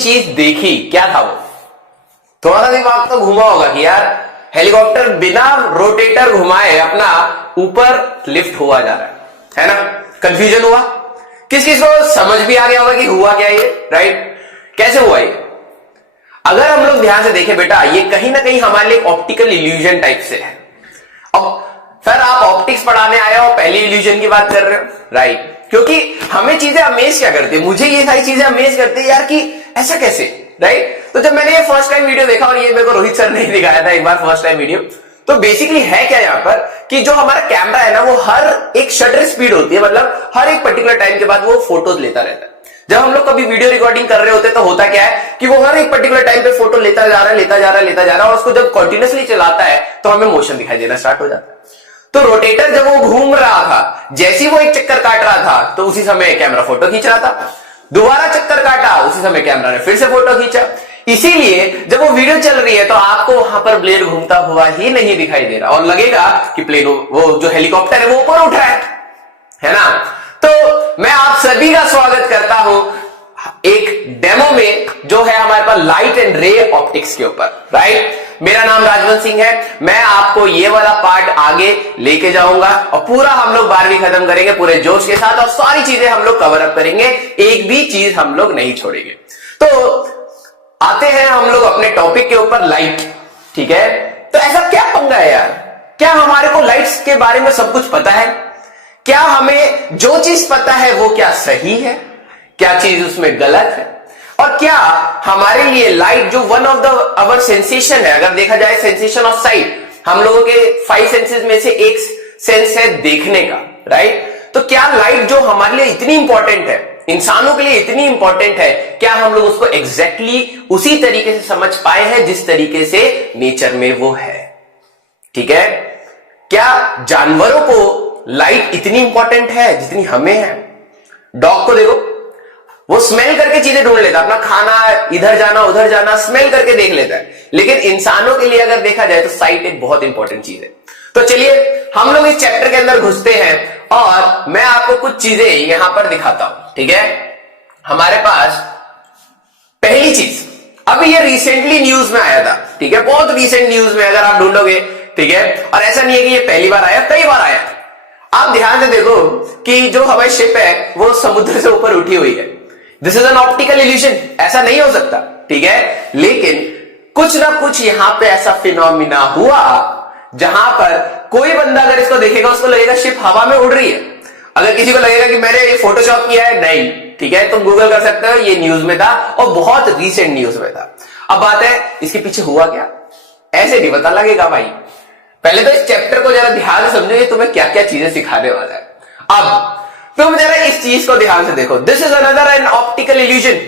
चीज देखी क्या था वो? थोड़ा सा दिमाग तो घुमा होगा कि यार हेलीकॉप्टर बिना रोटेटर घुमाए अपना ऊपर लिफ्ट हुआ जा रहा है ना? कंफ्यूजन हुआ? किस किस को समझ भी आ गया होगा कि हुआ क्या ये, राइट? कैसे हुआ ये? अगर हम लोग ध्यान से देखें बेटा, ये कहीं ना कहीं हमारे लिए ऑप्टिकल इल्यूजन टाइप से है। अब सर आप ऑप्टिक्स पढ़ाने आए हो, पहली इल्यूजन की बात कर रहे हो, राइट? क्योंकि हमें चीजें अमेज क्या करती है, मुझे ये सारी चीजें अमेज करती है यार कि ऐसा कैसे, राइट? तो जब मैंने ये फर्स्ट टाइम वीडियो देखा, और ये मेरे को रोहित सर ने दिखाया था एक बार फर्स्ट टाइम वीडियो, तो बेसिकली है क्या यहां पर कि जो हमारा कैमरा है ना, वो हर एक शटर स्पीड होती है, मतलब हर एक पर्टिकुलर टाइम के बाद वो फोटोज लेता रहता है। जब हम लोग कभी वीडियो रिकॉर्डिंग कर रहे होते हैं तो होता क्या है कि वो हर एक पर्टिकुलर टाइम पे फोटो लेता जा रहा है, और उसको जब कंटिन्यूअसली चलाता है तो हमें मोशन दिखाई देना स्टार्ट हो जाता है। तो रोटेटर जब वो घूम रहा था, जैसे ही वो एक चक्कर काट रहा था तो उसी समय कैमरा फोटो खींच रहा था, दोबारा चक्कर काटा उसी समय कैमरा ने फिर से फोटो खींचा। इसीलिए जब वो वीडियो चल रही है तो आपको वहां पर ब्लेड घूमता हुआ ही नहीं दिखाई दे रहा, और लगेगा कि प्लेन, वो जो हेलीकॉप्टर है वो ऊपर उठ रहा है ना? तो मैं आप सभी का स्वागत करता हूं एक डेमो में जो है हमारे पास लाइट एंड रे ऑप्टिक्स के ऊपर, राइट? मेरा नाम राजवंत सिंह है। मैं आपको ये वाला पार्ट आगे लेके जाऊंगा और पूरा हम लोग 12वीं खत्म करेंगे पूरे जोश के साथ, और सारी चीजें हम लोग कवर अप करेंगे, एक भी चीज हम लोग नहीं छोड़ेंगे। तो आते हैं हम लोग अपने टॉपिक के ऊपर, लाइट, ठीक है? तो ऐसा क्या पंगा है यार? क्या हमारे को लाइट्स के बारे में सब कुछ पता है? क्या हमें जो चीज पता है वो क्या सही है, क्या चीज उसमें गलत है? और क्या हमारे लिए लाइट जो one of the our sensation है, अगर देखा जाए सेंसेशन ऑफ साइट, हम लोगों के 5 सेंसेस में से एक सेंस है देखने का, राइट? तो क्या लाइट जो हमारे लिए इतनी इंपॉर्टेंट है, इंसानों के लिए इतनी इंपॉर्टेंट है, क्या हम लोग उसको एग्जैक्टली उसी तरीके से समझ पाए हैं जिस तरीके से नेचर में वो है? ठीक है? क्या जानवरों को लाइट इतनी इंपॉर्टेंट है जितनी हमें है? डॉग को देखो, वो स्मेल करके चीजें ढूंढ लेता है, अपना खाना इधर जाना उधर जाना स्मेल करके देख लेता है। लेकिन इंसानों के लिए अगर देखा जाए तो साइट एक बहुत इंपॉर्टेंट चीज है। तो चलिए हम लोग इस चैप्टर के अंदर घुसते हैं और मैं आपको कुछ चीजें यहां पर दिखाता हूं, ठीक है? हमारे पास पहली चीज, अभी ये रिसेंटली न्यूज में आया था, ठीक है? बहुत रिसेंट न्यूज में अगर आप ढूंढोगे, ठीक है? और ऐसा नहीं है कि ये पहली बार आया, कई बार आया। आप ध्यान से देखो कि जो हवाई शिप है वो समुद्र से ऊपर उठी हुई है। This is an optical illusion, ऐसा नहीं हो सकता, ठीक है? लेकिन कुछ ना कुछ यहां पे ऐसा फिनोमिना हुआ जहां पर कोई बंदा अगर इसको देखेगा उसको लगेगा शिप हवा में उड़ रही है। अगर किसी को लगेगा कि मैंने ये फोटोशॉप किया है, नहीं, ठीक है? तुम गूगल कर सकते हो, ये न्यूज में था और बहुत रिसेंट न्यूज में था। अब बात है इसके पीछे हुआ क्या, ऐसे नहीं पता लगेगा भाई। पहले तो इस चैप्टर को जरा ध्यान से समझो, ये तुम्हें क्या क्या चीजें सिखाने वाला है। अब तुम जरा इस चीज को ध्यान से देखो, this is another an optical illusion.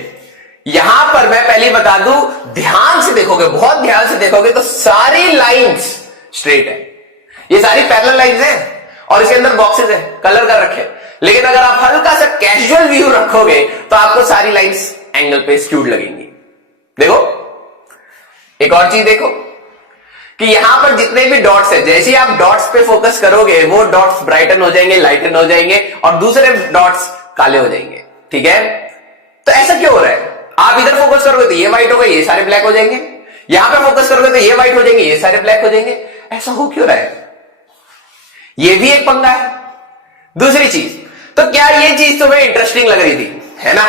यहां पर मैं पहले बता दूं, ध्यान से देखोगे, बहुत ध्यान से देखोगे तो सारी लाइंस स्ट्रेट है, ये सारी पैरेलल लाइंस हैं और इसके अंदर बॉक्सेस है, कलर कर रखे। लेकिन अगर आप हल्का सा कैजुअल व्यू रखोगे तो आपको सारी लाइंस एंगल पे स्क्यूड लगेंगी। देखो एक और चीज देखो कि यहां पर जितने भी डॉट्स है, जैसे ही आप डॉट्स पे फोकस करोगे वो डॉट्स ब्राइटन हो जाएंगे, लाइटन हो जाएंगे और दूसरे डॉट्स काले हो जाएंगे, ठीक है? तो ऐसा क्यों हो रहा है? आप इधर फोकस करोगे तो ये व्हाइट होगा, ये सारे ब्लैक हो जाएंगे, यहां पे फोकस करोगे तो ये व्हाइट हो जाएंगे, ये सारे ब्लैक हो जाएंगे। ऐसा हो क्यों रहा है? ये भी एक पंगा है। दूसरी चीज, तो क्या ये चीज तुम्हें इंटरेस्टिंग लग रही थी, है ना?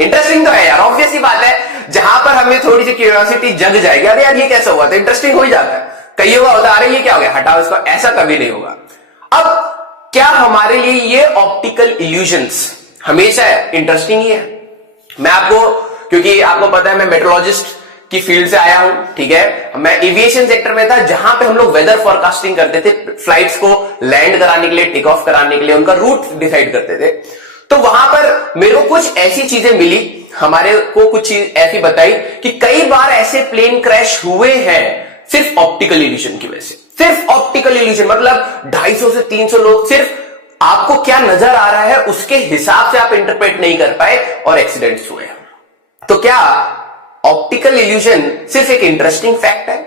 इंटरेस्टिंग तो है यार, ऑब्वियस ही बात है। जहां पर हमें थोड़ी सी क्यूरियोसिटी जग जाएगी, अरे यार ये कैसा हुआ, तो इंटरेस्टिंग हो ही जाता है। कई होगा अरे ये क्या हो गया, हटाओ इसको, ऐसा कभी नहीं होगा। अब क्या हमारे लिए ये ऑप्टिकल इल्यूजन्स हमेशा इंटरेस्टिंग ही है? मैं आपको, क्योंकि आपको पता है मैं मेट्रोलॉजिस्ट की फील्ड से आया हूं, ठीक है? मैं एविएशन सेक्टर में था जहां पे हम लोग वेदर फोरकास्टिंग करते थे, फ्लाइट्स को लैंड कराने के लिए, टेक ऑफ कराने के लिए, उनका रूट डिसाइड करते थे। तो वहां पर मेरे को कुछ ऐसी चीजें मिली, हमारे को कुछ चीज ऐसी बताई कि कई बार ऐसे प्लेन क्रैश हुए हैं सिर्फ ऑप्टिकल इल्यूजन की वजह से। सिर्फ ऑप्टिकल इल्यूजन मतलब 250 से 300 लोग, सिर्फ आपको क्या नजर आ रहा है उसके हिसाब से आप इंटरप्रेट नहीं कर पाए और एक्सीडेंट्स हुए। तो क्या ऑप्टिकल इल्यूजन सिर्फ एक इंटरेस्टिंग फैक्ट है,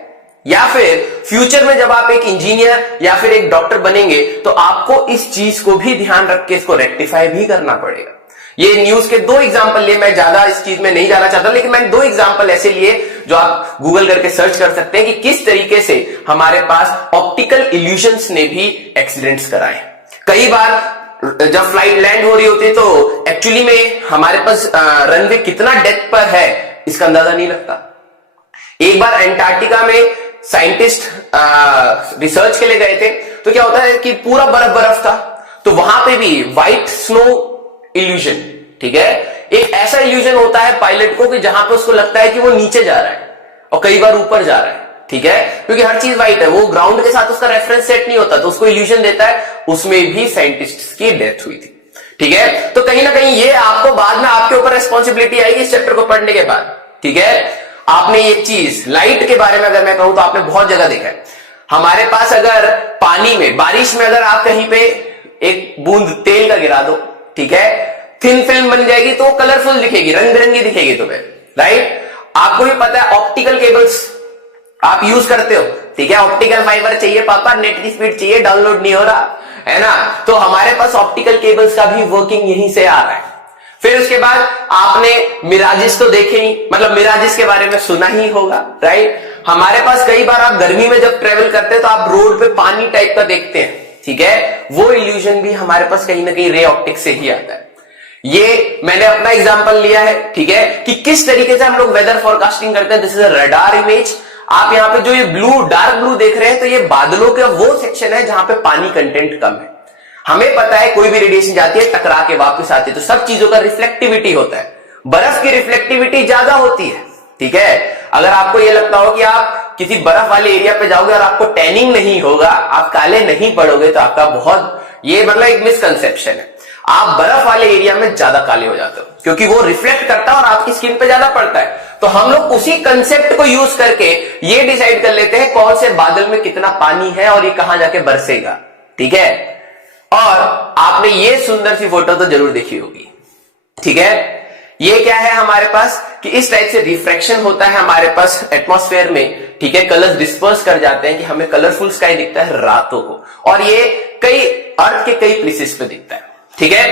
या फिर फ्यूचर में जब आप एक इंजीनियर या फिर एक डॉक्टर बनेंगे तो आपको इस चीज को भी ध्यान रख के इसको रेक्टिफाई भी करना पड़ेगा? ये न्यूज के 2 एग्जाम्पल लिए, मैं ज्यादा इस चीज में नहीं जाना चाहता, लेकिन मैंने 2 एग्जाम्पल ऐसे लिए जो आप गूगल करके सर्च कर सकते हैं कि किस तरीके से हमारे पास ऑप्टिकल इल्यूजन्स ने भी एक्सीडेंट्स कराए। कई बार जब फ्लाइट लैंड हो रही होती है तो एक्चुअली में हमारे पास रनवे कितना डेप्थ पर है इसका अंदाजा नहीं लगता। एक बार एंटार्क्टिका में साइंटिस्ट रिसर्च के लिए गए थे, तो क्या होता है कि पूरा बर्फ बर्फ था, तो वहां पे भी व्हाइट स्नो इल्यूजन, ठीक है, एक ऐसा इल्यूजन होता है पायलट को कि जहां पे उसको लगता है कि वो नीचे जा रहा है और कई बार ऊपर जा रहा है, ठीक है, क्योंकि हर चीज व्हाइट है, वो ग्राउंड के साथ उसका रेफरेंस सेट नहीं होता, तो उसको इल्यूजन देता है। उसमें भी साइंटिस्ट की डेथ हुई थी, ठीक है। तो कहीं ना कहीं ये आपको बाद में आपके ऊपर रिस्पॉन्सिबिलिटी आएगी इस चैप्टर को पढ़ने के बाद, ठीक है। आपने ये चीज लाइट के बारे में अगर मैं कहूं तो आपने बहुत जगह देखा है। हमारे पास अगर पानी में, बारिश में अगर आप कहीं पे एक बूंद तेल का गिरा दो, ठीक है, थिन फिल्म बन जाएगी तो कलरफुल दिखेगी, रंग बिरंगी दिखेगी तुम्हें, राइट। आपको भी पता है ऑप्टिकल केबल्स आप यूज करते हो, ठीक है, ऑप्टिकल फाइबर चाहिए पापा, नेट की स्पीड चाहिए, डाउनलोड नहीं हो रहा है ना, तो हमारे पास ऑप्टिकल केबल्स का भी वर्किंग यहीं से आ रहा है। फिर उसके बाद आपने मिराजिस तो देखे ही, मतलब मिराजिस के बारे में सुना ही होगा, राइट। हमारे पास कई बार आप गर्मी में जब ट्रेवल करते हैं तो आप रोड पे पानी टाइप का देखते हैं, ठीक है, वो इल्यूजन भी हमारे पास कहीं ना कहीं रे ऑप्टिक्स से ही आता है। ये मैंने अपना एग्जांपल लिया है, ठीक है, कि किस तरीके से हम लोग वेदर फोरकास्टिंग करते हैं। This is a radar image. आप यहां पे जो ये ब्लू, डार्क ब्लू देख रहे हैं, तो ये बादलों का वो सेक्शन है जहां पे पानी कंटेंट कम है। हमें पता है कोई भी रेडिएशन जाती है टकरा के वापस आती है, तो सब चीजों का रिफ्लेक्टिविटी होता है। बर्फ की रिफ्लेक्टिविटी ज्यादा होती है, ठीक है। अगर आपको यह लगता हो कि आप किसी बर्फ वाले एरिया पे जाओगे और आपको टैनिंग नहीं होगा, आप काले नहीं पड़ोगे, तो आपका बहुत, ये मतलब एक मिसकंसेप्शन है। आप बर्फ वाले एरिया में ज्यादा काले हो जाते हो क्योंकि वो रिफ्लेक्ट करता है और आपकी स्किन पे ज्यादा पड़ता है। तो हम लोग उसी कंसेप्ट को यूज करके ये डिसाइड कर लेते हैं कौन से बादल में कितना पानी है और ये कहां जाके बरसेगा, ठीक है। और आपने ये सुंदर सी फोटो तो जरूर देखी होगी, ठीक है। ये क्या है हमारे पास कि इस टाइप से रिफ्रैक्शन होता है हमारे पास एटमॉस्फेयर में, ठीक है, कलर्स डिस्पर्स कर जाते हैं कि हमें कलरफुल स्काई दिखता है रातों को, और ये कई अर्थ के कई प्लेसेस पे दिखता है, ठीक है।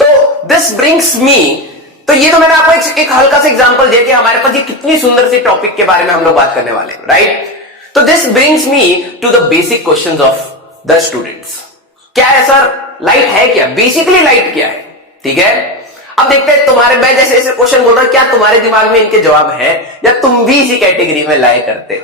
तो दिस ब्रिंग्स मी, तो ये तो मैंने आपको एक हल्का सा एग्जांपल दिया कि हमारे पास ये कितनी सुंदर सी टॉपिक के बारे में हम लोग बात करने वाले हैं, राइट। तो this brings me to the basic questions of the students. क्या है सर, लाइट है क्या, बेसिकली लाइट क्या है, ठीक है। अब देखते हैं तुम्हारे, मैं जैसे ऐसे क्वेश्चन बोल रहा हूं, क्या तुम्हारे दिमाग में इनके जवाब है या तुम भी इसी कैटेगरी में लाए करते हो।